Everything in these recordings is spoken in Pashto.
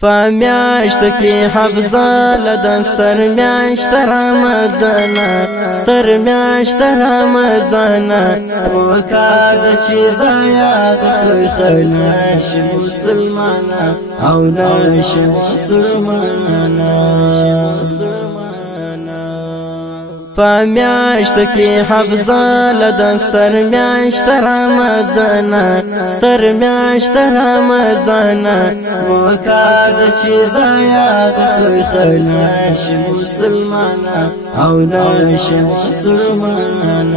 فمیاشت کی حفظه لدن ستر میاشت رمضان ستر میاشت رمضان وکاد چیزا یاد خلناش مسلمان او ناش مسلمان فمیاشت کی حفظه لدن ستر میاشت رمضان ستر میاشت رمضان وکاد چیزا یاد خلناش مسلمان او ناش مسلمان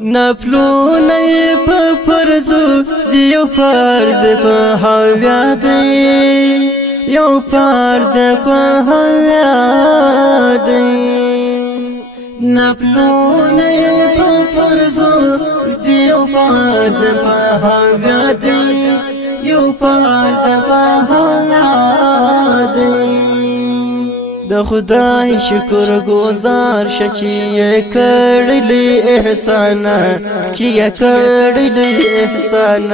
نفلونه په فرضو دیو فرض په حویا دی یو فرض په حویا دی نفلونه په فرضو دیو فرض په حویا دی یو فرض په حویا دی د خدای شکر گزار شچی کړلی احسان چې کړلی احسان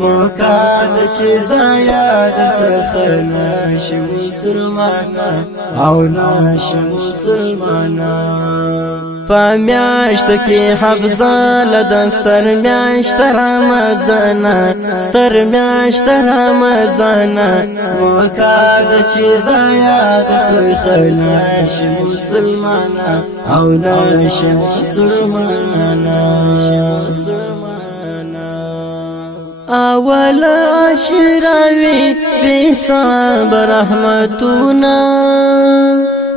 موکاد چې زایا د سخناش مسلمان او ناش مسلمان فمیاشت کی حفظه لدن ستر میاشت رمضان ستر میاشت رمضان موکاد چې زایا د خلناش مسلمان او ناش مسلمان اول عشراوی بصبر رحمتنا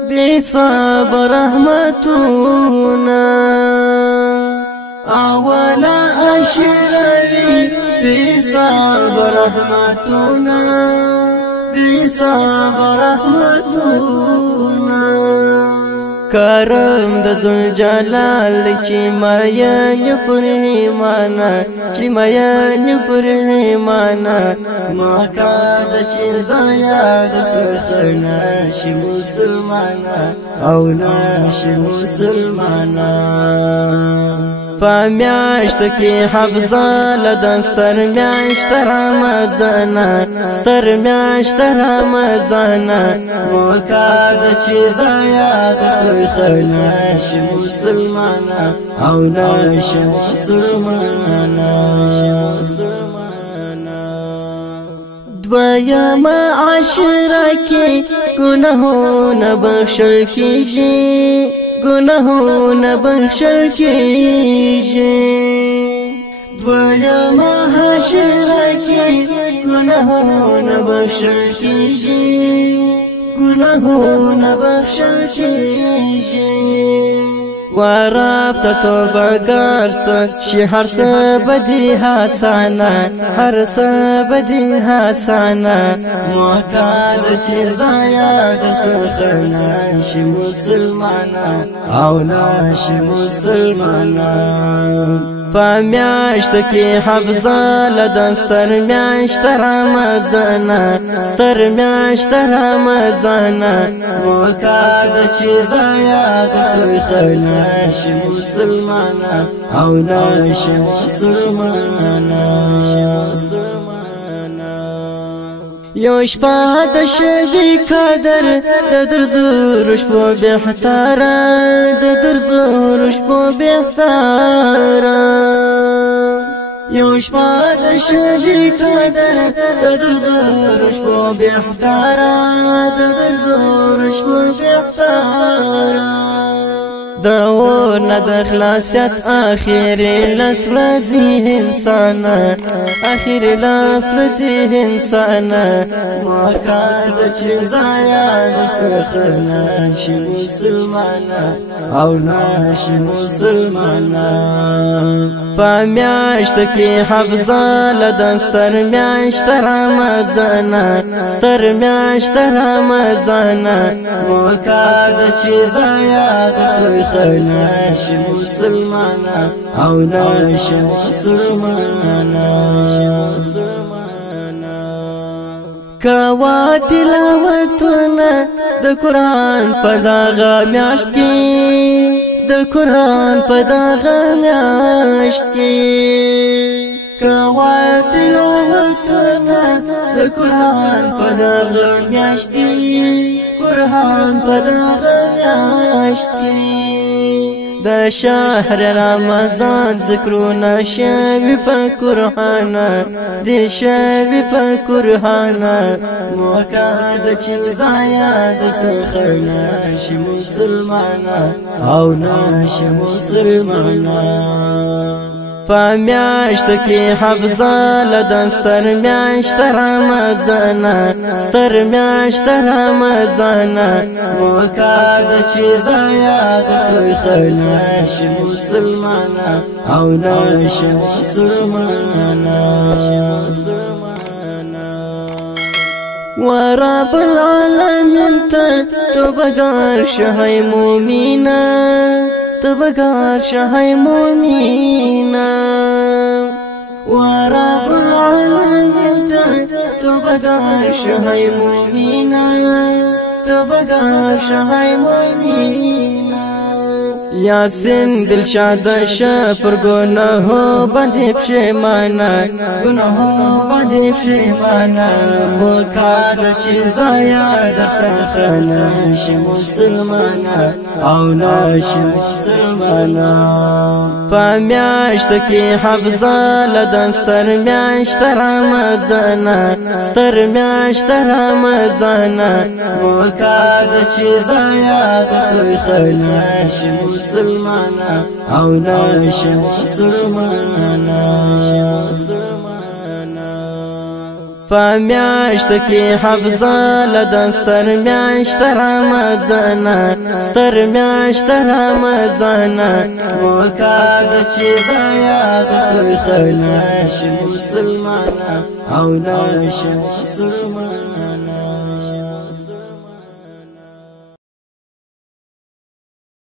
بصبر رحمتنا اول عشراوی بصبر رحمتنا بصبر رحمتنا کرم د ذل جلال چې ماین پر ایمان چې ماین پر ایمان ما کاد چې زایا د سخناش مسلمان او ناش مسلمان فمیاشت کی حفظه لدن ستر میاشت رمضان ستر میاشت رمضان وکاد چې زایا د خلناش مسلمان او ناش مسلمان دویم عشره کی گناهونه بخشل کیږي گناهونه بخشل کیږي دویم عشره کی گناهونه بخشل کیږي گناهونه بخشل کیږي وراب ته توبه ګرځه شي هر څه بدی حسنه هر څه بدی حسنه موکاد چې زایا د سخناش مسلمان او ناش مسلمان فمیاشت کی حفظه لدن ستر میاشت رمضان ستر میاشت رمضان وکاد چې زایا د خلناش مسلمان او ناش مسلمان یو شپه د شبی قدر د درزور شپو بهتر د درزور شپو بهتر یو شپه د شبی قدر د درزور شپو بهتر د درزور شپو بهتر دور نه د خلاصیت اخر لاس ورځي انسان اخر لاس ورځي انسان موکاد چې زایا د خلناش مسلمان او ناش مسلمان فمیاشت کی حفظه لدن ستر میاشت رمضان ستر میاشت رمضان موکاد چې زایا د خلناش مسلمان او ناش مسلمان کوا تلاوتنا د قرآن په دغه میاشت کې د قرآن په دغه میاشت کې کوا تلاوت قرآن پدغه میاشت کې قرآن پدغه میاشت کې د شهر رمضان ذکرونه شوي په قرآن د شوي په قرآن موقع د چې ضایع د څخه نشي مسلمانان او نشي مسلمانان په میاشت کې حفظه لدن ستر میاشت رمضان ستر میاشت رمضان موقع د چې ضایع د څخه نشي مسلمانان او نشي مسلمانان ورب العالمین توبگار شهای مومینا توبگار شهای مومینا ورب العالمین توبگار شهای مومینا توبگار شهای مومینا یاسین دلشاد شپر گناهو باندې پښیمانه گناهو باندې پښیمانه موقع د چې ضایع د څخه نشي مسلمانان او نشي مسلمانان په میاشت کې حفظه لدن ستر میاشت رمضان ستر میاشت رمضان موقع د چې ضایع د څخه نشي مسلمانان او نشي مسلمانان په میاشت کې حفظه لدن ستر میاشت رمضان ستر میاشت رمضان موقع د چې ضایع د څخه نشي مسلمانان او نشي مسلمانان